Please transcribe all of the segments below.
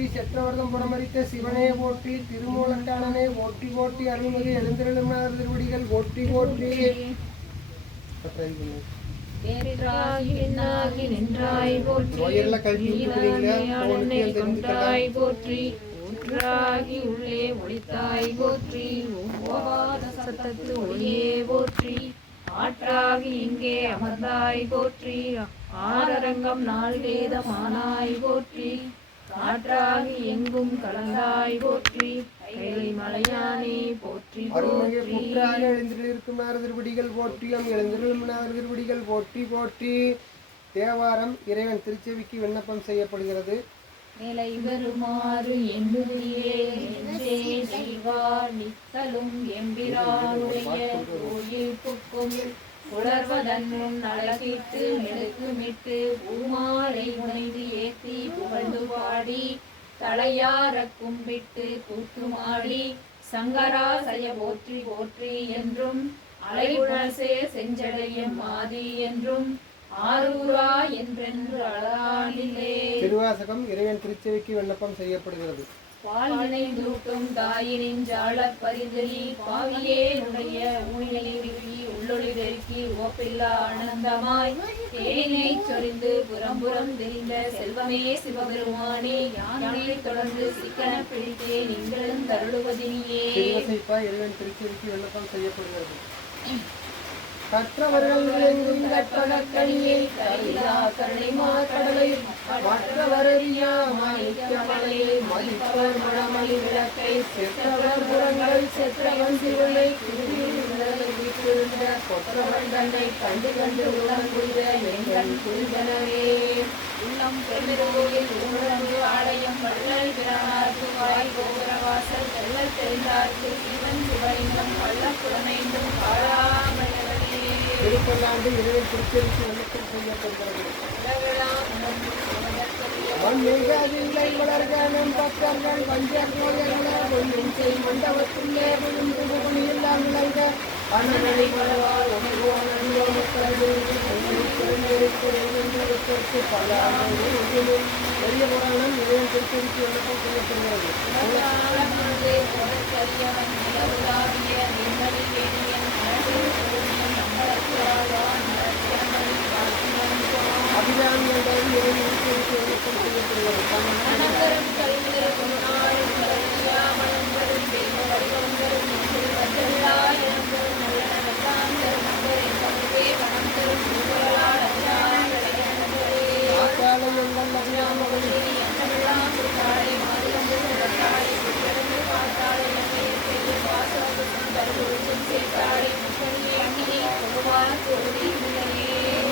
போற்றி, செற்றவர்தம் புறமரித்த சிவனே போற்றி, திருமூலட்டாளனே போற்றி போற்றி, அருள்மிகு எழுந்தருளும் திருவடிகள் போற்றி போற்றி. உள்ளே ஒளித்தாய் போற்றி, சத்தத்து ஒளியே போற்றி, ஆற்றாகி இங்கே அமர்ந்தாய் போற்றி, ஆரரங்கம் நாள் வேதமானாய் போற்றி, காற்றாகி எங்கும் கலந்தாய் போற்றி, கைலை மலையானே போற்றி போற்றி. எழுந்திருக்கும் திருவடிகள் போற்றியும் எழுந்திருளும் திருவடிகள் போற்றி போற்றி. தேவாரம் இறைவன் திருச்செவிக்கு விண்ணப்பம் செய்யப்படுகிறது. நிலை வருமாறு எண்ணுதியே நெஞ்சே செய்வார் நித்தலும் எம்பிரானுடைய கோயில் புக்கும் உணர்வதன் முன் அழகிட்டு மெழுக்குமிட்டு பூமாலை உணைந்து ஏற்றி புகழ்ந்து பாடி தலையார கும்பிட்டு கூத்துமாடி சங்கராசய போற்றி போற்றி என்றும் அலைகுணசே செஞ்சடையும் மாதி என்றும் ஆரூரா என்றென்று அழகானிலே. திருவாசகம் இறைவன் திருச்செவிக்கு விண்ணப்பம் செய்யப்படுகிறது. பாலினை தூட்டும் தாயினின் ஜாழப் பரிதலி பாவியே உடைய ஊழிலை உள்ளொளி பெருக்கி ஓப்பில்லா ஆனந்தமாய் தேனை சொரிந்து புறம்புறம் தெரிந்த செல்வமே சிவபெருமானே யானை தொடர்ந்து சிக்கன பிடித்தே நீங்களும் தருளுவதினியே. இறைவன் திருச்செவிக்கு விண்ணப்பம் செய்யப்படுகிறது. கற்றவர்கள் விளங்கும் கற்பகக்கணியை கைலா கருணைமா கடலை மற்றவரறியா மாணிக்கமலையை மதிப்பவர் மணமணி விளக்கை செற்றவர் புறங்கள் செற்றவன் சிவனை வீட்டிருந்த கொற்றவன் தன்னை கண்டு கண்டு உள்ளம் புரித எங்கள் புரிதனவே. உள்ளம் பெருமிருகோயில் ஊரங்கு ஆலயம் வள்ளல் பிரானார்க்கு வாய் கோபுரவாசல் செல்லல் தெரிந்தார்க்கு சிவன் சிவலிங்கம் பள்ளப்புலமைந்தும் காளாமல் திருப்பல்லாண்டு இறைவன் திருச்செவிக்கு விண்ணப்பம் செய்யப்படுகிறது. மண்ணில்லை வளர்கனம் பக்தர்கள் வஞ்சகோயர்களும் செய் மண்டபத்துள்ளே விழுந்து புகழியெல்லாம் விளங்க அண்ணனை பலவார் பெரிய புராணம் இறைவன் திருச்செவிக்கு விண்ணப்பம் செய்யப்படுகிறது.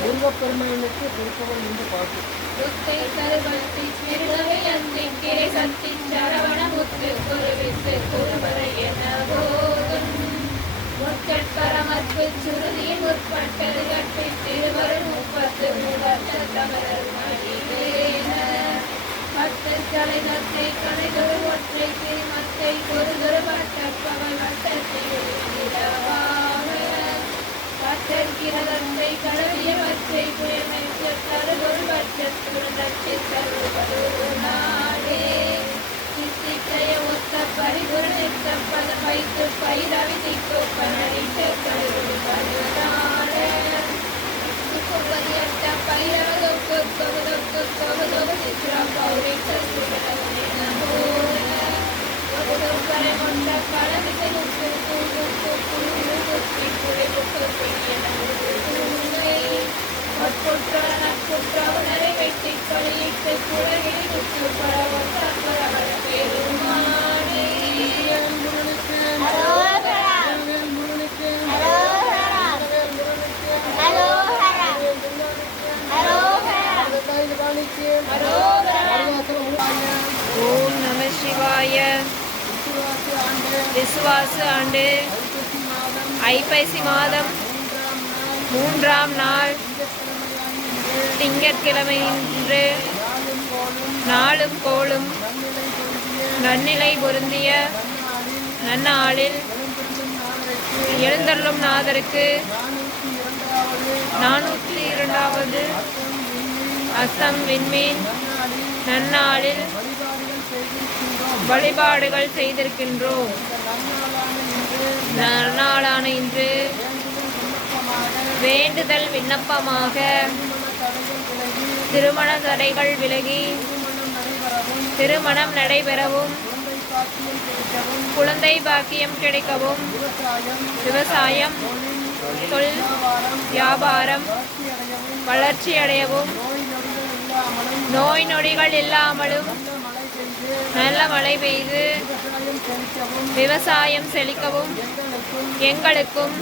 முருகப்பெருமானுக்கு திருப்பவன் இந்த பாட்டு. முற்பரமற்கு சுருதி முற்பட்டது கட்டி திருவருள் 30 கலைநத்தை கலைதொரு ஒற்றை திருமத்தை பொருதொரு பட்டப்பவன் வட்டத்தை பட்டற்கிறதத்தை கடவிய பச்சை புயமை கருதொரு பட்சத்துடன் நாடே சித்திக்கைய ஒத்த பரிபுரணித்த பத வைத்து பைரவி திக்கொப்பனிட்ட கருது பருவதாட சுப்பதியட்ட பைரவதொக்கு தொகுதொக்கு தொகுதொகு சித்திரம் பௌரித்த சுடனே நமோன ஒருவரை கொண்ட பழமிசை முத்து தூக்கு குழுவுக்கு குறைவுக்கு பெரிய குற்றவனரை வெட்டி கொலையிட்டு குழகில் முத்து பரவல் பெருமானே. ஓம் நம சிவாய. விசுவாச ஆண்டு ஐப்பசி மாதம் 3ஆம் நாள் திங்கட்கிழமையின்று நாளும் கோளும் நன்னிலை பொருந்திய நன்னாளில் எழுந்தருளும் நாதருக்கு 402வது அஸ்தம் விண்மீன் நன்னாளில் வழிபாடுகள் செய்திருக்கின்றோம். இந்த நன்னாளான இன்று வேண்டுதல் விண்ணப்பமாக திருமண தடைகள் விலகி திருமணம் நடைபெறவும் குழந்தை பாக்கியம் கிடைக்கவும் விவசாயம் தொழில் வியாபாரம் வளர்ச்சி அடையவும் நோய் நொடிகள் இல்லாமலும் நல்ல மழை பெய்து விவசாயம் செழிக்கவும் எங்களுக்கும்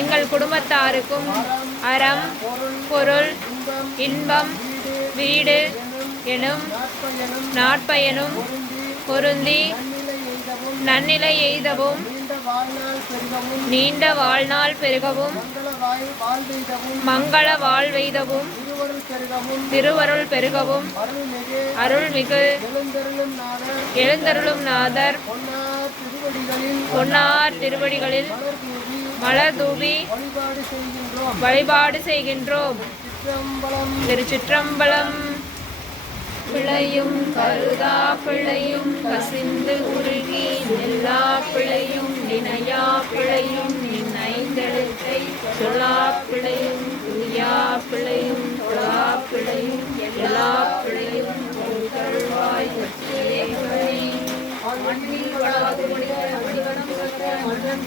எங்கள் குடும்பத்தாருக்கும் அறம் பொருள் இன்பம் வீடு எனும் நாட்பயனும் பொருந்தி நன்னிலை எய்தவும் நீண்ட வாழ்நாள் பெருகவும் மங்கள வாழ்வெய்தவும் திருவருள் பெருகவும் அருள்மிகு எழுந்தருளும் நாதர் பொன்னார் திருவடிகளில் மலர் தூவி வழிபாடு செய்கின்றோம். திருச்சிற்றம்பலம். பிழையும் கருதா பிழையும் கசிந்து உருகி எல்லா பிழையும் நினையா பிழையும் நினைந்தெழுத்தை சொல்லா பிழையும் துயா பிழையும் தொழா பிழையும் எல்லா பிழையும் பொருள்வாய்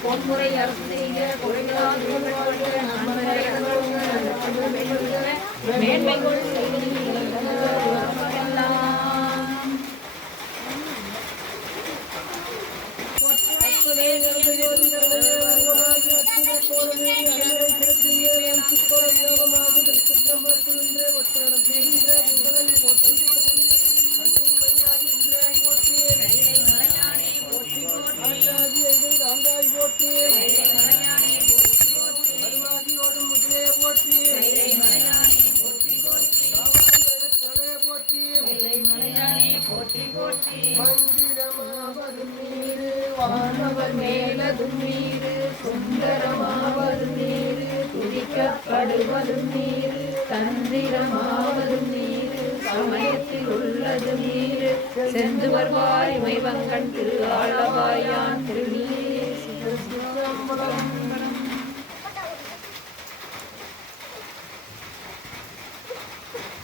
பொன்முறை அரசு செய்க மேன்மை வானவர் மேலதும் நீரு சுந்தரமாவதும் நீரு துதிக்கப்படுவதும் நீரு தந்திரமாவதும் நீரு சமயத்தில் உள்ளது நீரு சென்று வருவார் இமைவங்கண் திரு ஆளவாயான் திருநீர்.